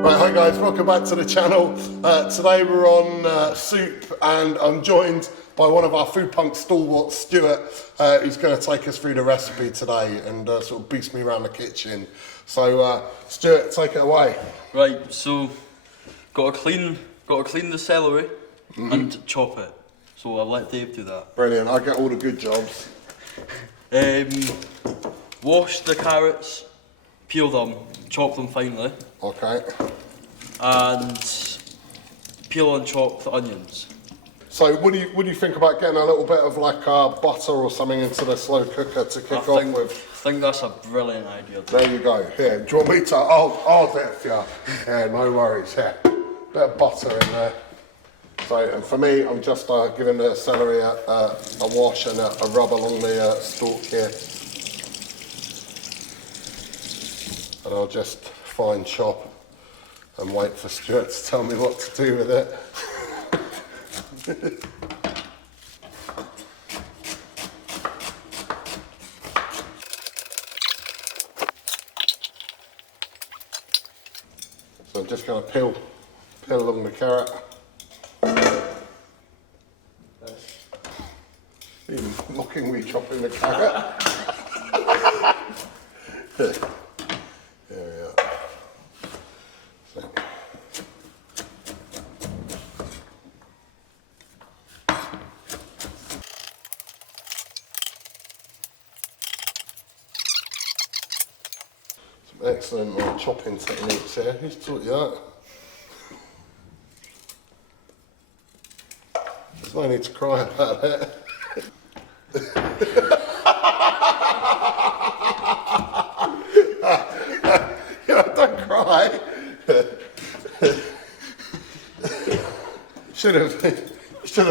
Right, hi guys, welcome back to the channel. Today we're on soup and I'm joined by one of our food punk stalwarts, Stuart, who's going to take us through the recipe today and sort of boost me around the kitchen. So Stuart, take it away. Right, so got to clean the celery and chop it. So I'll let Dave do that. Brilliant, I get all the good jobs. Wash the carrots, peel them, chop them finely. Okay. And peel and chop the onions. So what do you think about getting a little bit of like butter or something into the slow cooker to kick off with? I think that's a brilliant idea. There you go. Here, do you want me to? I'll do it for you. Yeah, no worries. Here, bit of butter in there. So, and for me, I'm just giving the celery a wash and a rub along the stalk here. And I'll just fine chop and wait for Stuart to tell me what to do with it. So I'm just going to peel along the carrot. Even mocking me chopping the carrot. There we are. So. Some excellent chopping techniques here. Who's taught you that? There's no need to cry about it. Yeah, don't cry. Should have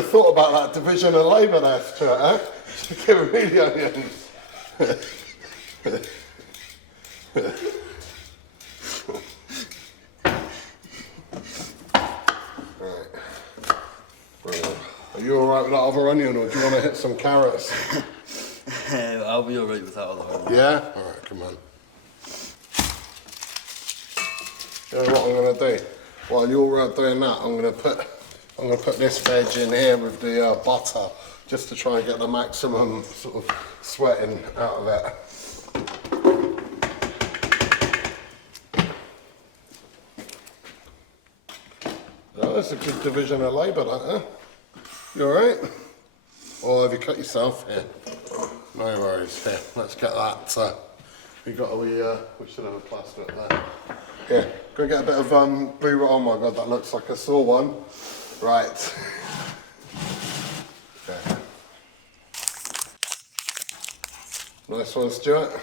thought about that division of labour there, Stuart, eh? Should have given me the onions. Right. Brilliant. Are you alright with that other onion, or do you want to hit some carrots? I'll be alright with that other one. Yeah? Alright, come on. You know what I'm going to do? While you're doing that, I'm going to put this veg in here with the butter, just to try and get the maximum sort of sweating out of it. Oh, that's a good division of labour, that, huh? You alright? Or have you cut yourself? Yeah. No worries. Here, let's get that. We should have a plaster up there. Yeah, go get a bit of blue. Oh my god, that looks like I saw one. Right. Okay. Nice one, Stuart.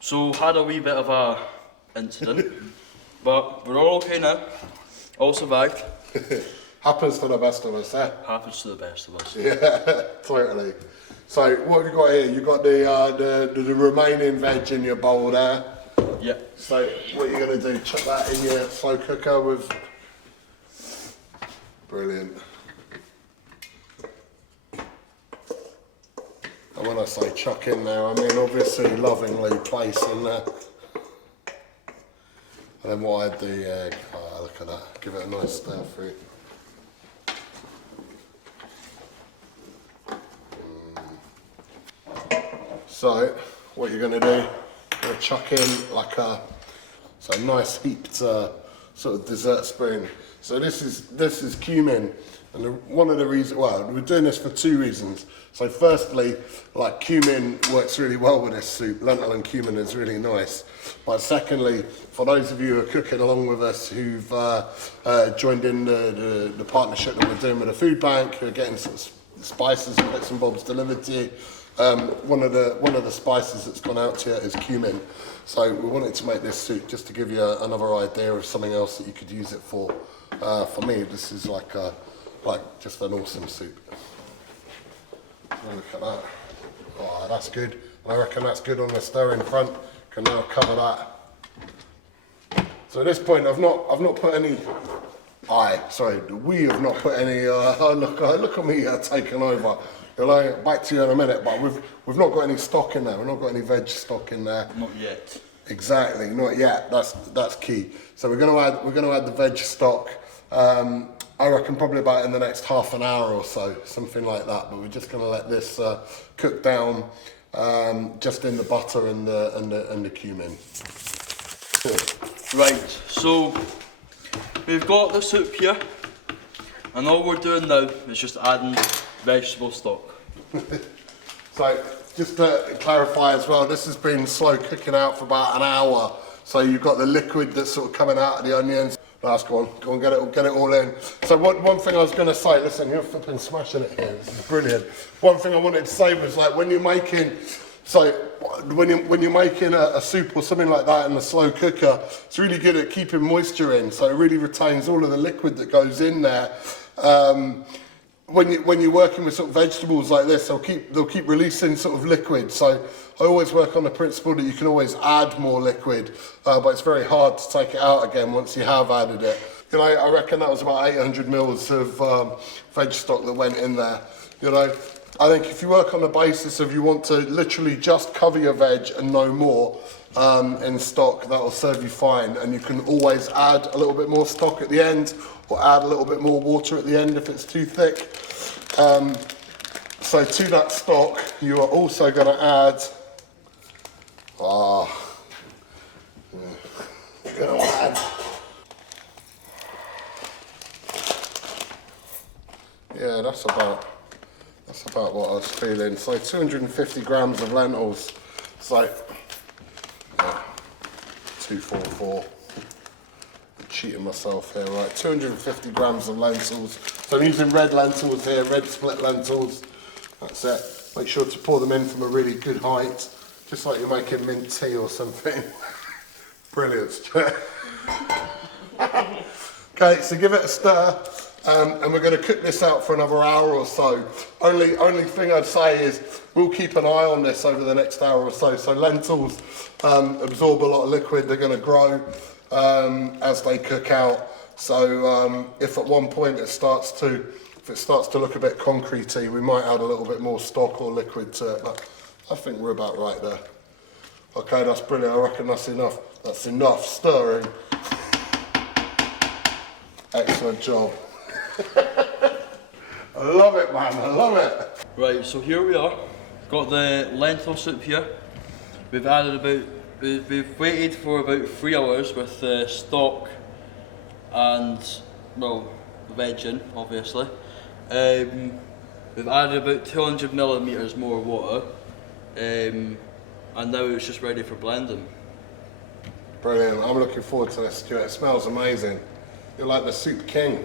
So had a wee bit of a incident, but we're all okay now. All survived. Happens to the best of us, eh? Happens to the best of us. Yeah, totally. So what have you got here? You got the remaining veg in your bowl there. Yep. So what are you going to do? Chuck that in your slow cooker with... Brilliant. And when I say chuck in there, I mean obviously lovingly place in there. And then what I do, oh look at that, give it a nice stir fry. So what you're going to do, you're going to chuck in like a nice heaped sort of dessert spoon. So this is cumin, and one of the reasons, well, we're doing this for two reasons. So firstly, like cumin works really well with this soup. Lentil and cumin is really nice. But secondly, for those of you who are cooking along with us who've joined in the partnership that we're doing with the food bank, who are getting some spices and bits and bobs delivered to you. One of the spices that's gone out here is cumin. So we wanted to make this soup just to give you another idea of something else that you could use it for. For me, this is like just an awesome soup. Look at that. Oh, that's good. I reckon that's good on the stir in front. Can now cover that. So at this point, I've not put any. We have not put any. Look at me taking over. Back to you in a minute, but we've not got any stock in there. We've not got any veg stock in there. Not yet. Exactly, not yet. That's key. So we're gonna add the veg stock. I reckon probably about in the next half an hour or so, something like that. But we're just gonna let this cook down, just in the butter and the cumin. Right, so we've got the soup here, and all we're doing now is just adding vegetable stock. So just to clarify as well, this has been slow cooking out for about an hour. So you've got the liquid that's sort of coming out of the onions. Nice, go on, get it all in. So one thing I was going to say, listen, you're flipping smashing it here. This is brilliant. One thing I wanted to say was like when you're making, when you're making a soup or something like that in a slow cooker, it's really good at keeping moisture in. So it really retains all of the liquid that goes in there. When you're working with sort of vegetables like this, they'll keep releasing sort of liquid. So I always work on the principle that you can always add more liquid, but it's very hard to take it out again once you have added it. You know, I reckon that was about 800 mils of veg stock that went in there. You know, I think if you work on the basis of you want to literally just cover your veg and no more in stock, that will serve you fine. And you can always add a little bit more stock at the end, or add a little bit more water at the end if it's too thick. So to that stock, you are also going to add, yeah, that's about what I was feeling. So 250 grams of lentils. So 244. Cheating myself here, right? 250 grams of lentils. So I'm using red lentils here, red split lentils. That's it. Make sure to pour them in from a really good height, just like you're making mint tea or something. Brilliant. Okay, so give it a stir, and we're going to cook this out for another hour or so. Only thing I'd say is we'll keep an eye on this over the next hour or so. So lentils absorb a lot of liquid. They're going to grow as they cook out. So if at one point it starts to look a bit concretey, we might add a little bit more stock or liquid to it, but I think we're about right there. Okay, that's brilliant. I reckon that's enough. That's enough stirring. Excellent job. I love it, man. I love it. Right, so here we are. Got the lentil soup here. We've waited for about 3 hours with the stock and, well, veg in, obviously. We've added about 200 millimetres more water, and now it's just ready for blending. Brilliant. I'm looking forward to this, Stuart. It smells amazing. You're like the soup king.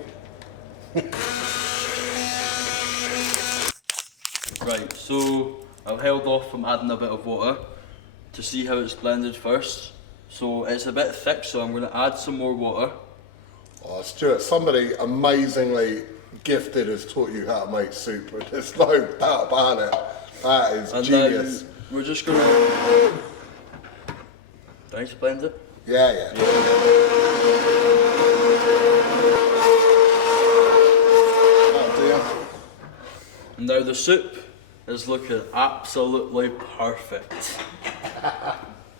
Right, so I've held off from adding a bit of water to see how it's blended first. So it's a bit thick, so I'm going to add some more water. Oh, Stuart, somebody amazingly gifted has taught you how to make soup. There's no doubt about it. That is genius. Then we're just going to... Do I need to blend it? Yeah. And now the soup is looking absolutely perfect.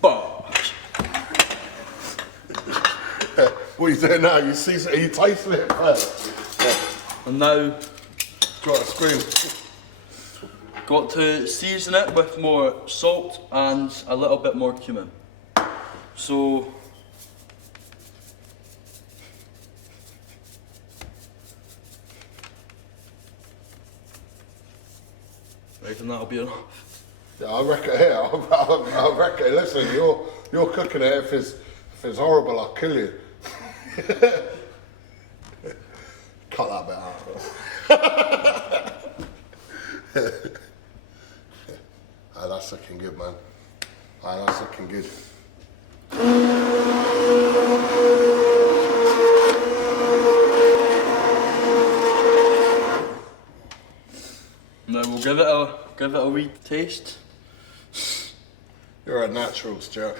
But what are you doing now? Are you tasting it first? and now Got a spoon. got to season it with more salt and a little bit more cumin. So I reckon that'll be enough. Yeah, I reckon. Yeah, I reckon. Listen, you're cooking it. If it's horrible, I'll kill you. Cut that bit out. Oh, that's looking good, man. Oh, that's looking good. Now we'll give it a wee taste. You're a natural, Stuart.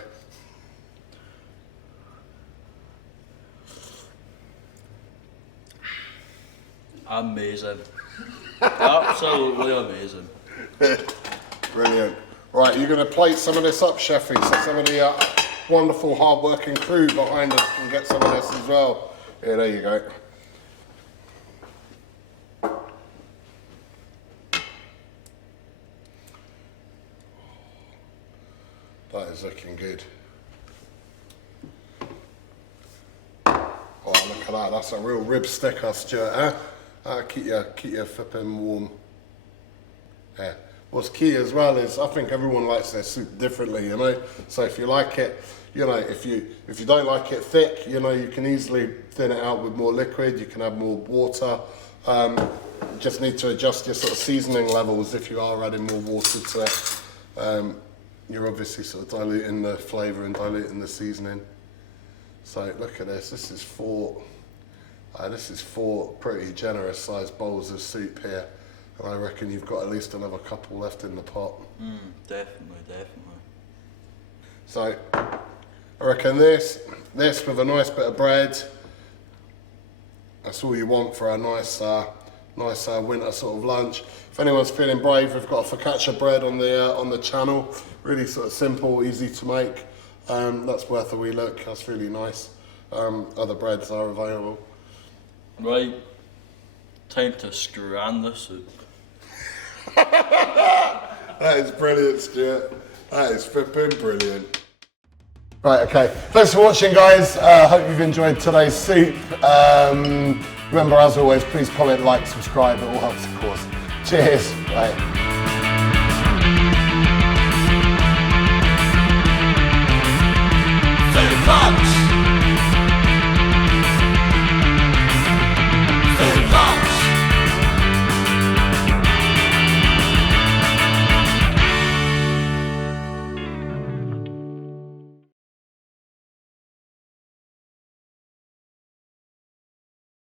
Amazing. Absolutely amazing. Brilliant. Right, you're going to plate some of this up, Sheffy. So some of the wonderful hard-working crew behind us can get some of this as well. Yeah, there you go. That is looking good. Oh, look at that. That's a real rib sticker, Stuart, eh? Keep your flipping warm. Yeah. What's key as well is I think everyone likes their soup differently, you know. So if you like it, you know, if you don't like it thick, you know, you can easily thin it out with more liquid. You can add more water. Just need to adjust your sort of seasoning levels if you are adding more water to it. You're obviously sort of diluting the flavour and diluting the seasoning. So look at this. This is four pretty generous sized bowls of soup here. And I reckon you've got at least another couple left in the pot. Definitely, definitely. So I reckon this with a nice bit of bread, that's all you want for a nice winter sort of lunch. If anyone's feeling brave, we've got a focaccia bread on the channel. Really sort of simple, easy to make. That's worth a wee look. That's really nice. Other breads are available. Right, time to scran the soup. That is brilliant, Stuart. That is flipping brilliant. Right, okay. Thanks for watching, guys. Hope you've enjoyed today's soup. Remember, as always, please comment, like, subscribe. It all helps, of course. Cheers. Bye.